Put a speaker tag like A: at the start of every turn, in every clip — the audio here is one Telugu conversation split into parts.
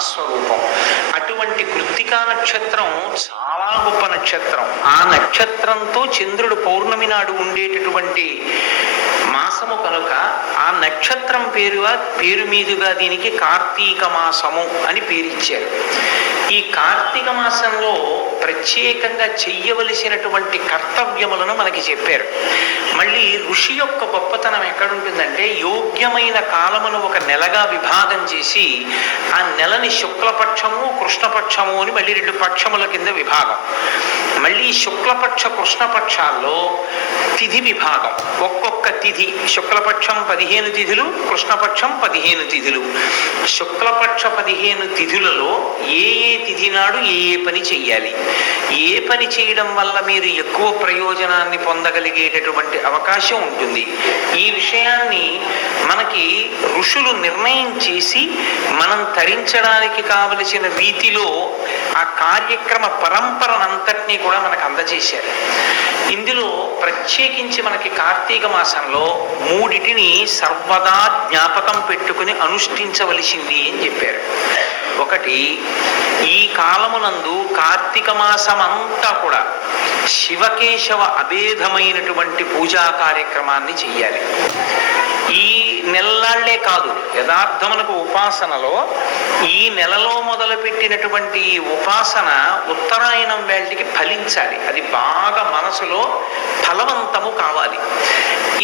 A: స్వరూపం అటువంటి కృత్తికా నక్షత్రం చాలా గొప్ప నక్షత్రం. ఆ నక్షత్రంతో చంద్రుడు పౌర్ణమి నాడు ఉండేటటువంటి మాసము కనుక ఆ నక్షత్రం పేరుగా పేరు మీదుగా దీనికి కార్తీక మాసము అని పేరిచ్చారు ఈ కార్తీక మాసంలో ప్రత్యేకంగా చెయ్యవలసినటువంటి కర్తవ్యములను మనకి చెప్పారు. మళ్ళీ ఋషి యొక్క గొప్పతనం ఎక్కడుంటుందంటే యోగ్యమైన కాలమును ఒక నెలగా విభాగం చేసి ఆ నెలని శుక్లపక్షము కృష్ణపక్షము అని మళ్ళీ రెండు పక్షముల కింద విభాగం. మళ్ళీ శుక్లపక్ష కృష్ణపక్షాల్లో తిథి విభాగం. ఒక్కొక్క తిథి శుక్లపక్షం పదిహేను తిథులు కృష్ణపక్షం పదిహేను తిథులు. శుక్లపక్ష పదిహేను తిథులలో ఏ ఏ తిథి నాడు ఏ ఏ పని చెయ్యాలి? ఏ పని చేయడం వల్ల మీరు ఎక్కువ ప్రయోజనాన్ని పొందగలిగేటటువంటి అవకాశం ఉంటుంది? ఈ విషయాన్ని మనకి ఋషులు నిర్ణయం చేసి మనం తరించడానికి కావలసిన రీతిలో ఆ కార్యక్రమ పరంపరనంతటినీ కూడా మనకు అందజేశారు. ఇందులో ప్రత్యేకించి మనకి కార్తీక మాసంలో మూడిటిని సర్వదా జ్ఞాపకం పెట్టుకుని అనుష్ఠించవలసింది అని చెప్పారు. ఒకటి ఈ కాలమునందు కార్తీక మాసమంతా కూడా శివకేశవ అభేదమైనటువంటి పూజా కార్యక్రమాన్ని చెయ్యాలి. ఈ నెల్లాళ్ళే కాదు యథార్థమునకు ఉపాసనలో ఈ నెలలో మొదలుపెట్టినటువంటి ఈ ఉపాసన ఉత్తరాయణం వేళటికి ఫలించాలి. అది బాగా మనసులో ఫలవంతము కావాలి.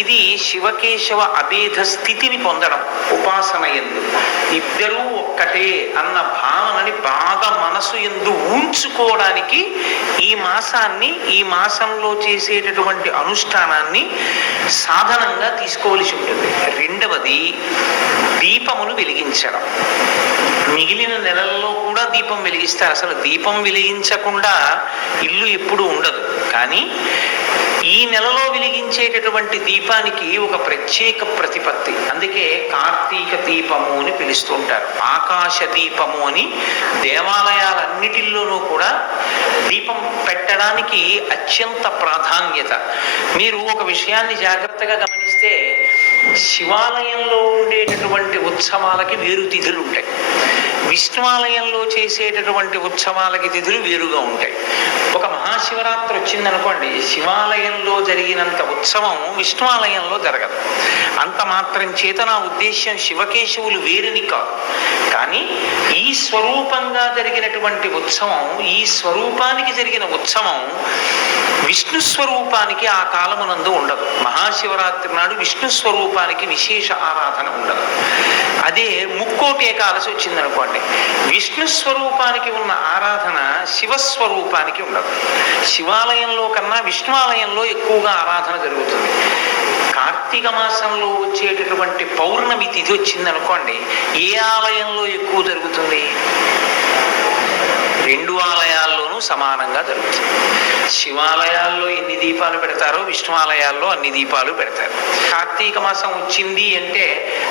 A: ఇది శివకేశవ అభేద స్థితిని పొందడం ఉపాసన ఎందు. ఇద్దరూ ఒక్కటే అన్న భావనని బాగా మనసు ఎందు ఉంచుకోవడానికి ఈ మాసాన్ని ఈ మాసంలో చేసేటటువంటి అనుష్ఠానాన్ని సాధనంగా తీసుకోవలసి ఉంటుంది. రెండవది దీపమును వెలిగించడం. మిగిలిన నెలల్లో కూడా దీపం వెలిగిస్తారు. అసలు దీపం వెలిగించకుండా ఇల్లు ఎప్పుడు ఉండదు. కానీ ఈ నెలలో వెలిగించేటటువంటి దీపానికి ఒక ప్రత్యేక ప్రతిపత్తి. అందుకే కార్తీక దీపము అని పిలుస్తుంటారు ఆకాశ దీపము అని దేవాలయాలన్నిటిల్లోనూ కూడా దీపం పెట్టడానికి అత్యంత ప్రాధాన్యత. మీరు ఒక విషయాన్ని జాగ్రత్తగా గమనిస్తే శివాలయంలో ఉండేటటువంటి ఉత్సవాలకి వేరు తిథులు ఉంటాయి. విష్ణువాలయంలో చేసేటటువంటి ఉత్సవాలకి తిథులు వేరుగా ఉంటాయి. ఒక మహాశివరాత్రి వచ్చిందనుకోండి శివాలయంలో జరిగినంత ఉత్సవం విష్ణువాలయంలో జరగదు. అంత మాత్రం చేత నా ఉద్దేశ్యం శివకేశవులు వేరుని కాదు. కానీ ఈ స్వరూపంగా జరిగినటువంటి ఉత్సవం ఈ స్వరూపానికి జరిగిన ఉత్సవం విష్ణు స్వరూపానికి ఆ కాలమునందు ఉండదు. మహాశివరాత్రి నాడు విష్ణు స్వరూపానికి విశేష ఆరాధన ఉండదు. అదే ముక్కోటి ఏకాదశి వచ్చిందనుకోండి విష్ణు స్వరూపానికి ఉన్న ఆరాధన శివస్వరూపానికి ఉండదు శివాలయంలో కన్నా విష్ణువాలయంలో ఎక్కువగా ఆరాధన జరుగుతుంది. కార్తీక మాసంలో వచ్చేటటువంటి పౌర్ణమి తిథి వచ్చిందనుకోండి ఏ ఆలయంలో ఎక్కువ జరుగుతుంది రెండు ఆలయాల్లోనూ సమానంగా జరుగుతుంది. శివాలయాల్లో ఎన్ని దీపాలు పెడతారో విష్ణువాలయాల్లో అన్ని దీపాలు పెడతారు. కార్తీక మాసం వచ్చింది అంటే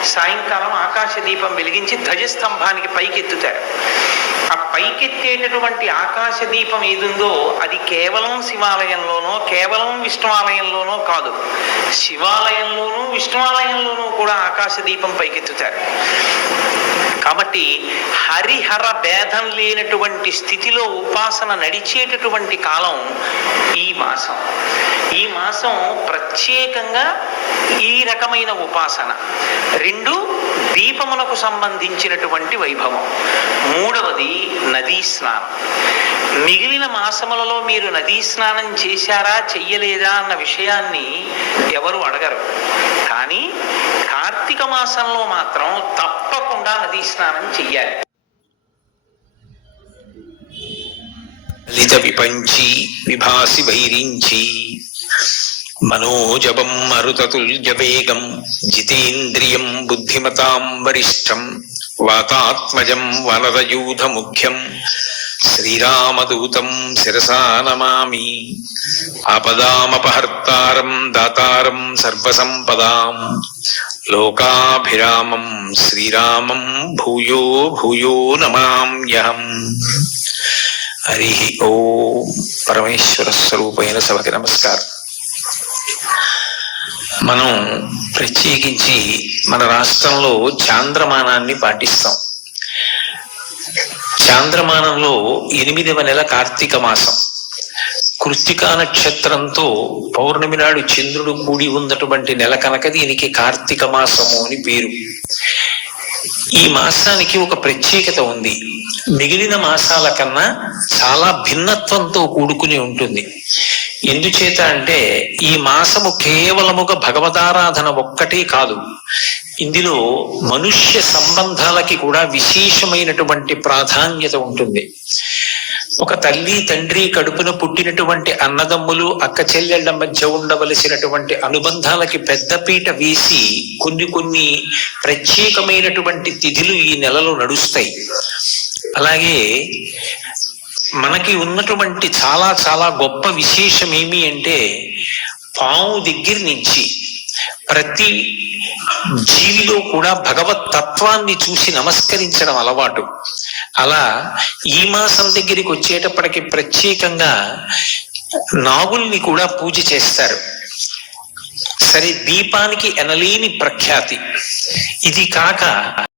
A: సాయంకాలం ఆకాశ దీపం వెలిగించి ధ్వజస్తంభానికి పైకెత్తుతారు. ఆ పైకెత్తేటటువంటి ఆకాశ దీపం ఏదుందో అది కేవలం శివాలయంలోనో కేవలం విష్ణువాలయంలోనో కాదు. శివాలయంలోనూ విష్ణువాలయంలోనూ కూడా ఆకాశ దీపం పైకెత్తుతారు. కాబట్టి హరిహర భేదం లేనటువంటి స్థితిలో ఉపాసన నడిచేటటువంటి కాలం ఈ మాసం. ఈ మాసం ప్రత్యేకంగా ఈ రకమైన ఉపాసన. రెండు దీపమునకు సంబంధించినటువంటి వైభవం. మూడవది నదీ స్నానం. మిగిలిన మాసములలో మీరు నదీ స్నానం చేశారా చెయ్యలేదా అన్న విషయాన్ని ఎవరు అడగరు. కానీ కార్తీక మాసంలో మాత్రం తప్పకుండా నదీ స్నానం చెయ్యాలి.
B: లలిత విపంచి విభాసి వైరించి మనోజవం మరుతతుల్యవేగం జితేంద్రియం బుద్ధిమతాం వరిష్టం వాతాత్మజం వనరయూధ ముఖ్యం శ్రీరామదూతం శిరసా నమామి ఆపదామపహర్తారం దాతారం సర్వసంపదాం లోకాభిరామం శ్రీరామం భూయో భూయో నమామ్యహం. హరి ఓ పరమేశ్వర స్వరూపైన సభకి నమస్కారం. మనం ప్రత్యేకించి మన రాష్ట్రంలో చాంద్రమానాన్ని పాటిస్తాం. చాంద్రమానంలో ఎనిమిదవ నెల కార్తీక మాసం. కృత్తికా నక్షత్రంతో పౌర్ణమి నాడు చంద్రుడు కూడి ఉన్నటువంటి నెల కనుక దీనికి కార్తీక మాసము అని పేరు. ఈ మాసానికి ఒక ప్రత్యేకత ఉంది. మిగిలిన మాసాల కన్నా చాలా భిన్నత్వంతో కూడుకుని ఉంటుంది. ఎందుచేత అంటే ఈ మాసము కేవలముగా భగవదారాధన ఒక్కటే కాదు. ఇందులో మనుష్య సంబంధాలకి కూడా విశేషమైనటువంటి ప్రాధాన్యత ఉంటుంది. ఒక తల్లి తండ్రి కడుపున పుట్టినటువంటి అన్నదమ్ములు అక్క చెల్లెళ్ళ మధ్య ఉండవలసినటువంటి అనుబంధాలకి పెద్దపీట వేసి కొన్ని కొన్ని ప్రత్యేకమైనటువంటి తిథులు ఈ నెలలో నడుస్తాయి. అలాగే మనకి ఉన్నటువంటి చాలా చాలా గొప్ప విశేషం ఏమి అంటే పాము దగ్గర నుంచి ప్రతి జీవిలో కూడా భగవత్ తత్వాన్ని చూసి నమస్కరించడం అలవాటు. అలా ఈ మాసం దగ్గరికి వచ్చేటప్పటికి ప్రత్యేకంగా నాగుల్ని కూడా పూజ చేస్తారు. సరే దీపానికి ఎనలేని ప్రఖ్యాతి. ఇది కాక